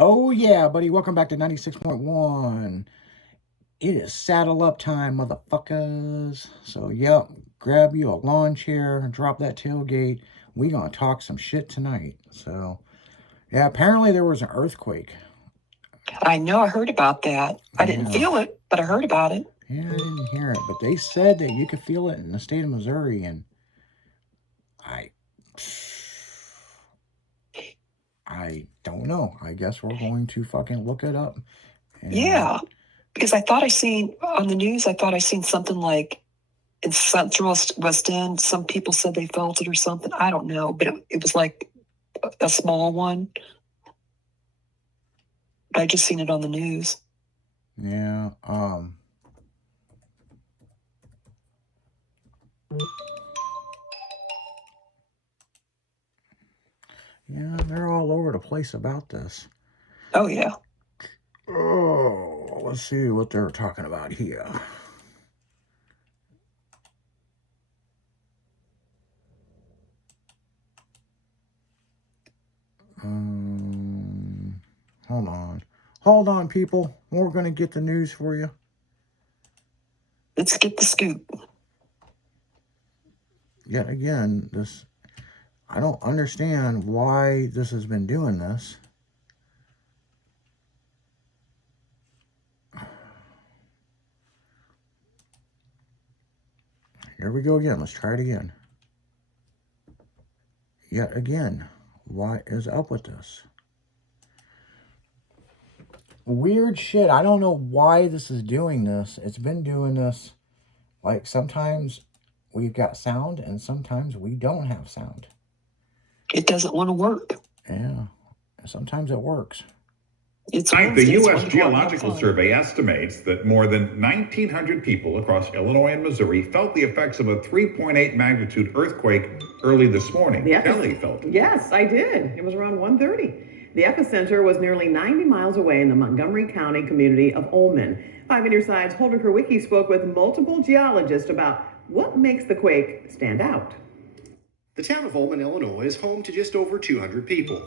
Oh yeah, buddy. Welcome back to 96.1. It is saddle up time, motherfuckers. So yep, grab you a lawn chair and drop that tailgate. We gonna talk some shit tonight. So yeah, apparently there was an earthquake. I know, I heard about that. I didn't feel it, but I heard about it. Yeah, I didn't hear it, but they said that you could feel it in the state of Missouri, and I don't know. I guess we're going to fucking look it up. Yeah, because I thought I seen on the news, I thought I seen something like in Central West End, some people said they felt it or something. I don't know, but it was like a small one. But I just seen it on the news. Yeah, yeah, they're all over the place about this. Oh, yeah. Oh, let's see what they're talking about here. Hold on. Hold on, people. We're going to get the news for you. Let's get the scoop. Yet again, I don't understand why this has been doing this. Here we go again. Let's try it again. Yet again, what is up with this? Weird shit. I don't know why this is doing this. It's been doing this. Like, sometimes we've got sound and sometimes we don't have sound. It doesn't want to work. Yeah. Sometimes it works. The U.S. Geological Survey estimates that more than 1,900 people across Illinois and Missouri felt the effects of a 3.8 magnitude earthquake early this morning. Kelly felt it. Yes, I did. It was around 1:30. The epicenter was nearly 90 miles away in the Montgomery County community of Ullman. 5 on Your Side's Holden Kurwicki spoke with multiple geologists about what makes the quake stand out. The town of Ullman, Illinois is home to just over 200 people.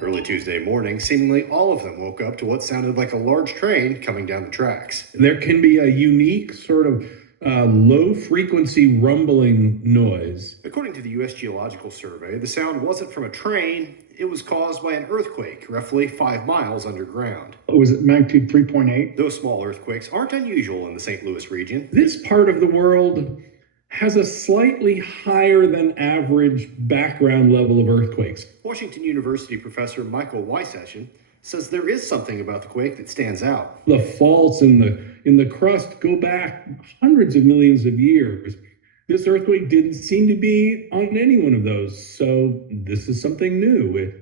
Early Tuesday morning, seemingly all of them woke up to what sounded like a large train coming down the tracks. There can be a unique sort of low-frequency rumbling noise. According to the U.S. Geological Survey, the sound wasn't from a train. It was caused by an earthquake, roughly 5 miles underground. Was it magnitude 3.8? Those small earthquakes aren't unusual in the St. Louis region. This part of the world has a slightly higher than average background level of earthquakes. Washington University professor Michael Weissession says there is something about the quake that stands out. The faults in the crust go back hundreds of millions of years. This earthquake didn't seem to be on any one of those, so this is something new.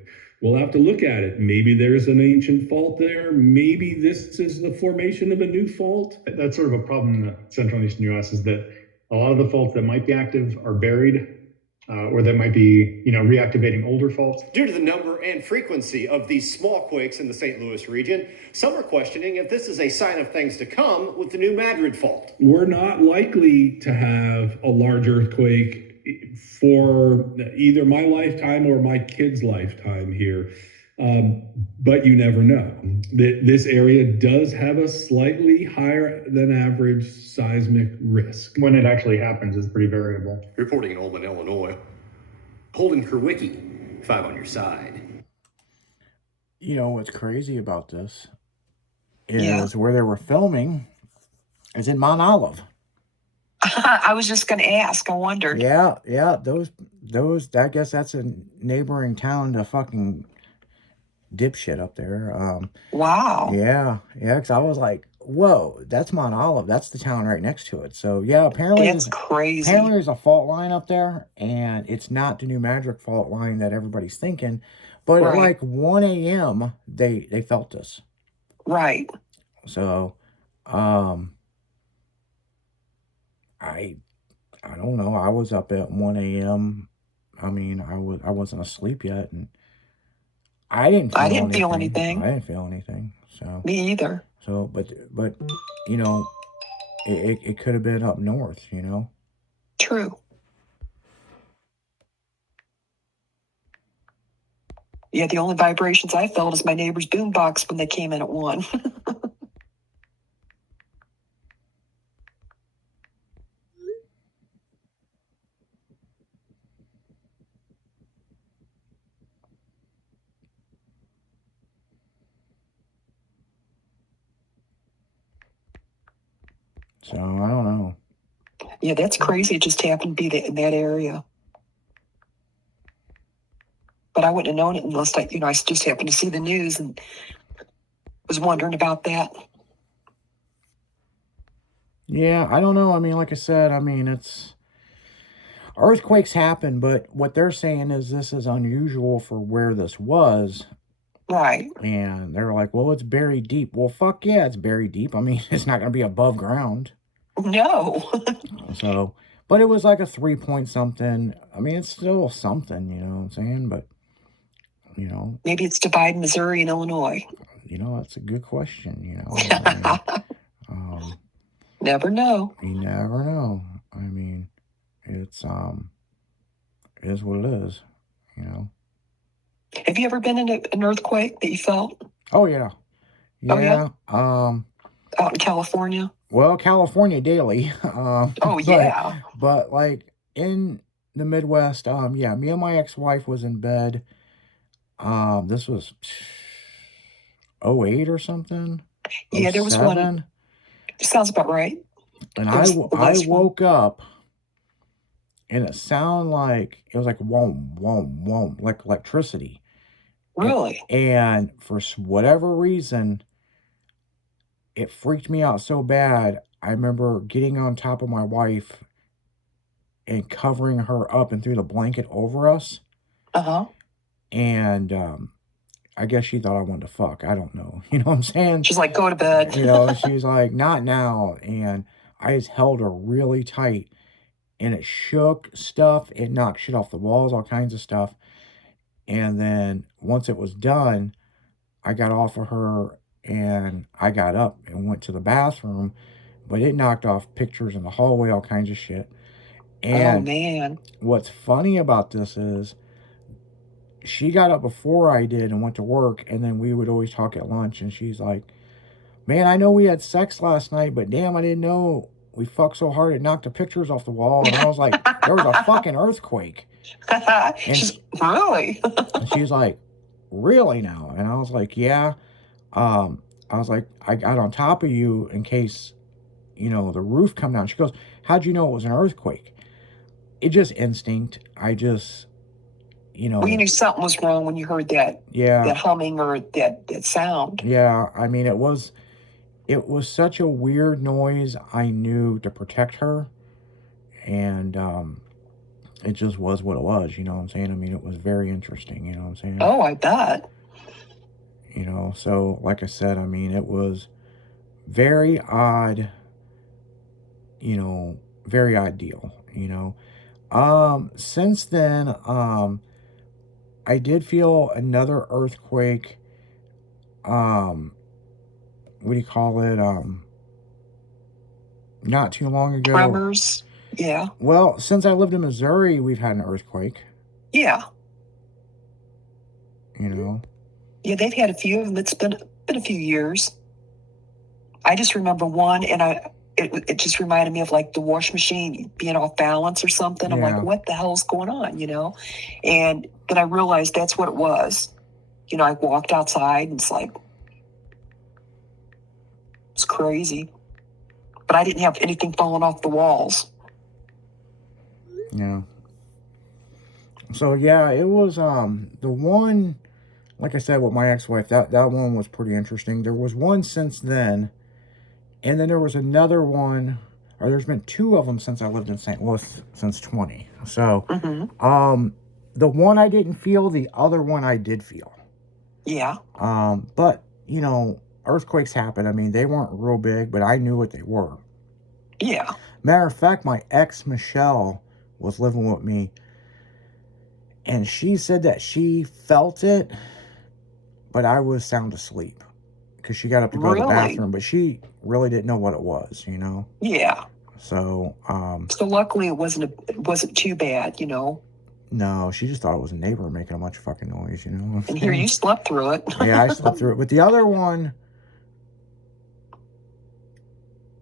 We'll have to look at it. Maybe there's an ancient fault there. Maybe this is the formation of a new fault. That's sort of a problem in the central and eastern U.S. is that a lot of the faults that might be active are buried, or that might be, reactivating older faults. Due to the number and frequency of these small quakes in the St. Louis region, some are questioning if this is a sign of things to come with the new Madrid fault. We're not likely to have a large earthquake for either my lifetime or my kid's lifetime here. But you never know. This area does have a slightly higher than average seismic risk. When it actually happens is pretty variable. Reporting in Ullman, Illinois, Holden Kurwicki, 5 on Your Side. You know what's crazy about this is where they were filming is in Mount Olive. I was just going to ask. I wondered. Yeah. Those. I guess that's a neighboring town to fucking dipshit up there. Wow. Yeah. Because I was like, whoa, that's Mount Olive. That's the town right next to it. So yeah, apparently that's crazy. Apparently there's a fault line up there, and it's not the New Madrid fault line that everybody's thinking. But at like 1 a.m., they felt this. Right. So, I don't know. I was up at 1 a.m. I mean, I wasn't asleep yet, and I didn't feel anything. I didn't feel anything. So me either. So, but it could have been up north. True. Yeah, the only vibrations I felt is my neighbor's boombox when they came in at 1. So I don't know. Yeah, that's crazy. It just happened to be in that area. But I wouldn't have known it unless I just happened to see the news and was wondering about that. Yeah, I don't know. I mean, like I said, I mean, it's earthquakes happen, but what they're saying is this is unusual for where this was. Right. And they're like, well, it's buried deep. Well, fuck yeah, it's buried deep. I mean, it's not going to be above ground. No. So, but it was like a 3-point something. I mean, it's still something, you know what I'm saying? But, you know. Maybe it's dividing Missouri and Illinois. You know, that's a good question, you know. I mean, never know. You never know. I mean, it's, it is what it is, you know. Have you ever been in an earthquake that you felt? Oh, yeah. Oh, yeah? Out in California? Well, California daily. Yeah. But like in the Midwest, yeah, me and my ex-wife was in bed. This was 08 or something. Yeah, there was 07. one. Sounds about right. And I woke up and it sounded like, it was like whoom, whoom, whoom, like electricity. Really? And for whatever reason, it freaked me out so bad. I remember getting on top of my wife and covering her up and threw the blanket over us. Uh-huh. And I guess she thought I wanted to fuck. I don't know. You know what I'm saying? She's like, go to bed. You know, she's like, not now. And I just held her really tight. And it shook stuff. It knocked shit off the walls, all kinds of stuff. And then once it was done, I got off of her and I got up and went to the bathroom. But it knocked off pictures in the hallway, all kinds of shit. And oh, man. What's funny about this is she got up before I did and went to work. And then we would always talk at lunch. And she's like, man, I know we had sex last night, but damn, I didn't know we fucked so hard it knocked the pictures off the wall. And I was like, there was a fucking earthquake. And really? And she's like, really now? And I was like, yeah. I was like, I got on top of you in case, you know, the roof come down. She goes, how'd you know it was an earthquake? It just instinct. I just, you know. Well, you knew something was wrong when you heard that. Yeah. That humming or that sound. Yeah. I mean, it was such a weird noise. I knew to protect her. And, it just was what it was, you know what I'm saying? I mean, it was very interesting, you know what I'm saying? Oh, I bet. You know, so like I said, I mean, it was very odd, you know, very odd deal, you know. Since then, I did feel another earthquake, what do you call it? Not too long ago. Tremors. Yeah. Well, since I lived in Missouri, we've had an earthquake. Yeah. You know? Yeah, they've had a few of them. It's been a few years. I just remember one, and it just reminded me of like the wash machine being off balance or something. Yeah. I'm like, what the hell's going on, you know? And then I realized that's what it was. You know, I walked outside and it's like, it's crazy. But I didn't have anything falling off the walls. Yeah. So yeah, it was the one, like I said, with my ex-wife, that one was pretty interesting. There was one since then, and then there was another one, or there's been two of them since I lived in St. Louis since 20. So the one I didn't feel, the other one I did feel. Yeah. But you know, earthquakes happen. I mean, they weren't real big, but I knew what they were. Yeah. Matter of fact, my ex Michelle was living with me, and she said that she felt it, but I was sound asleep because she got up to go to the bathroom, but she really didn't know what it was, you know? Yeah. So so luckily it wasn't too bad, you know? No, she just thought it was a neighbor making a bunch of fucking noise, you know what I'm And here saying? you slept through it. Yeah, I slept through it. But the other one,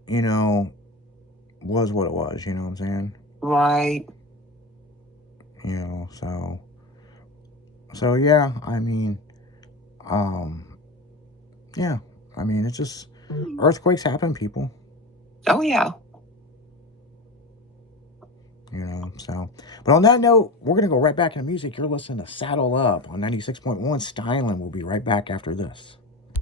you know, was what it was, you know what I'm saying? Right. You know, so yeah, I mean, yeah, I mean, it's just, earthquakes happen, people, Oh, yeah. you know, so. But on that note, we're going to go right back into music. You're listening to Saddle Up on 96.1 Styling. We'll be right back after this.